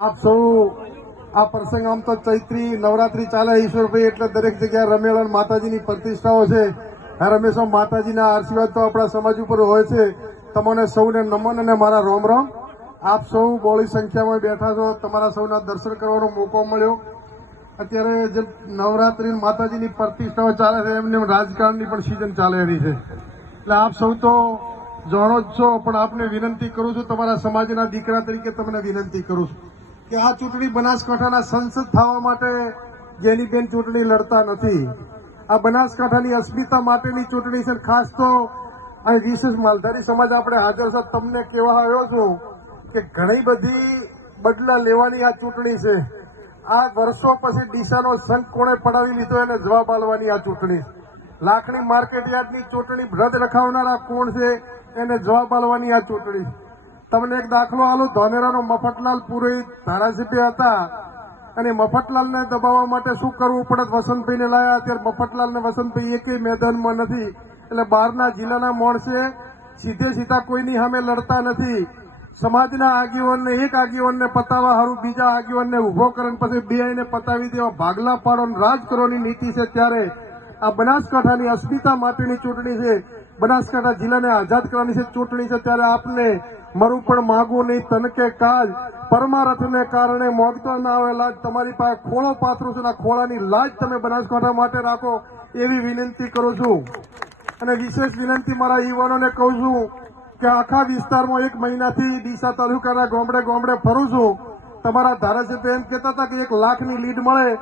આપ સૌ આ પ્રસંગ આમ તો ચૈત્રી, નવરાત્રી ચાલે ઈશ્વરભાઈ એટલે દરેક જગ્યાએ રમેલન માતાજીની પ્રતિષ્ઠાઓ છે. હર હંમેશા માતાજીના આશીર્વાદ તો આપણા સમાજ ઉપર હોય છે. તમને સૌને નમન અને મારા રોમ રોમ. આપ સૌ બોળી સંખ્યામાં બેઠા છો. તમારા સૌના દર્શન કરવાનો મોકો મળ્યો. અત્યારે જે નવરાત્રી માતાજીની પ્રતિષ્ઠાઓ ચાલે છે, એમને રાજકારણની પણ સિઝન ચાલે એની છે. એટલે આપ સૌ તો જાણો જ છો, પણ આપને વિનંતી કરું છું, તમારા સમાજના દીકરા તરીકે તમને વિનંતી કરું છું. કે આ ચૂંટણી બનાસકાંઠાના સંસદ થવા માટે જેનીબેન ચૂંટણી લડતા નથી. આ બનાસકાંઠાની અસ્મિતા માટેની ચૂંટણી છે ખાસ તો અહીં વિશેષ માલધારી સમાજ આપણે હાજર છે. તમને કહેવા આવ્યો છું કે ઘણી બધી બદલા લેવાની આ ચૂંટણી છે. આ વર્ષો પછી ડીસાનો સંઘ કોણે પડાવી લીધો એને જવાબ આલવાની આ ચૂંટણી. લાખણી માર્કેટ યાર્ડની ચૂંટણી રદ રખાવનારા કોણ છે એને જવાબ આલવાની આ ચૂંટણી. તમને એક દાખલો આલો. ધોનેરાનો મફતલાલ પુરોહિત ધારાસભ્ય હતા. અને મફતલાલને દબાવવા માટે શું કરવું પડે વસંતભાઈને લાયા. અત્યારે મફતલાલને વસંતભાઈ એકેય મેદાનમાં નથી. એટલે બહારના જિલ્લાના માણસે સીધે સીધા કોઈની સામે લડતા નથી. સમાજના આગેવાનને, એક આગેવાનને પતાવવા હારું, બીજા આગેવાનને ઊભો કરીને પછી બે ને પતાવી દેવા, ભાગલા પાડો રાજ કરવાની નીતિ છે ત્યારે. આ બનાસકાંઠાની અસ્મિતા માટેની ચૂંટણી છે. બનાસકાંઠા જિલ્લાને આઝાદ કરવાની છે ચૂંટણી છે. ત્યારે આપને મરું પણ માગું નહીં તનકે કાજ પરમારથને કારણે મોગતો આવેલા તમારી પાસે ખોળો પાથરું છું ખોળાની લાજ તમે બનાસકાંઠા માટે રાખો એવી વિનંતી કરું છું. અને વિશેષ વિનંતી મારા યુવાનોને કહું છું કે આખા વિસ્તારમાં એક મહિનાથી ડીસા તાલુકાના ગોમડે ગોમડે ફરું છું. તમારા ધારાસભ્ય એમ કહેતા હતા કે એક લાખની લીડ મળે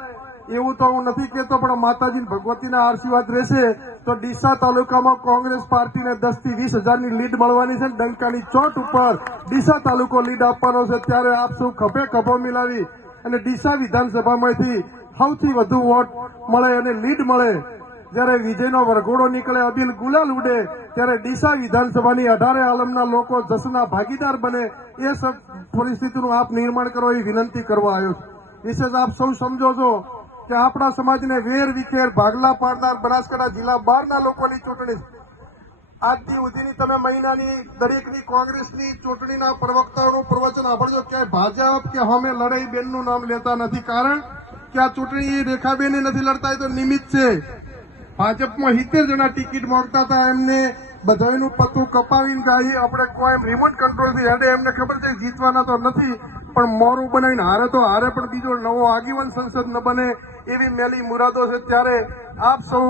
એવું તો હું નથી કહેતો, પણ માતાજી ભગવતીના આશીર્વાદ રહેશે, તો ડીસા તાલુકામાં કોંગ્રેસ પાર્ટીને દસથી વીસ હજારની લીડ મળવાની છે ડંકાની ચોટ ઉપર ડીસા તાલુકો લીડ આપવાનો છે, ત્યારે આપ સૌ ખભે ખભો મિલાવી અને ડીસા વિધાનસભામાંથી સૌથી વધુ વોટ મળે અને લીડ મળે. જ્યારે વિજયનો વરઘોડો નીકળે, અબિલ ગુલાલ ઉડે, ત્યારે ડીસા વિધાનસભાની અઢારે આલમના લોકો જસના ભાગીદાર બને, એ પરિસ્થિતિનું આપ નિર્માણ કરો એ વિનંતી કરવા આવ્યો છું. વિશેષ આપ સૌ સમજો છો કે આપણા સમાજને વેર વિખેર ભાગલા પાડનાર બનાસકાંઠા જિલ્લા બહારના લોકોની ચૂંટણી આજથી સુધીની તમે મહિનાની દરેકની કોંગ્રેસની ચૂંટણીના પ્રવક્તાઓનું પ્રવચન સાંભળજો. ક્યાંય ભાજપ કે અમે લડાઈ બેનનું નામ લેતા નથી. કારણ કે આ ચૂંટણી રેખાબેને નથી લડતા, એ તો નિમિત્ત છે. ભાજપમાં સિત્તેર જણા ટિકિટ માંગતા હતા. એમને બધાનું પત્તું કપાવીને જાય આપણે કોઈ એમ રિમોટ કંટ્રોલથી હેડે. એમને ખબર છે જીતવાના તો નથી. પણ મોરું બનાવીને હારે તો હારે પણ બીજો નવો આગેવાન સંસદ ન બને એવી મેલી મુરાદો છે. ત્યારે આપ સૌ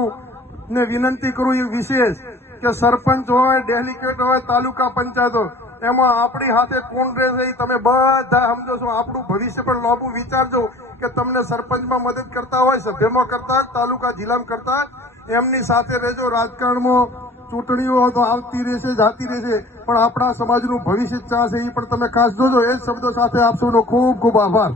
ને વિનંતી કરું એ વિશેષ કે સરપંચ હોય, ડેલિકેટ હોય, તાલુકા પંચાયતો, એમાં આપણી હાથે કોણ રહેશે એ તમે બધા સમજો છો. આપણું ભવિષ્ય પણ લાંબુ વિચારજો કે તમને સરપંચમાં મદદ કરતા હોય, સભ્યમાં કરતા તાલુકા જિલ્લામાં કરતા એમની સાથે રહેજો. રાજકારણમાં ચૂંટણીઓ તો આવતી રહેશે, જાતી રહેશે. પણ આપણા સમાજનું ભવિષ્ય ચા એ પણ તમે ખાસ જોજો. એ જ શબ્દો સાથે આપ ખૂબ ખૂબ આભાર.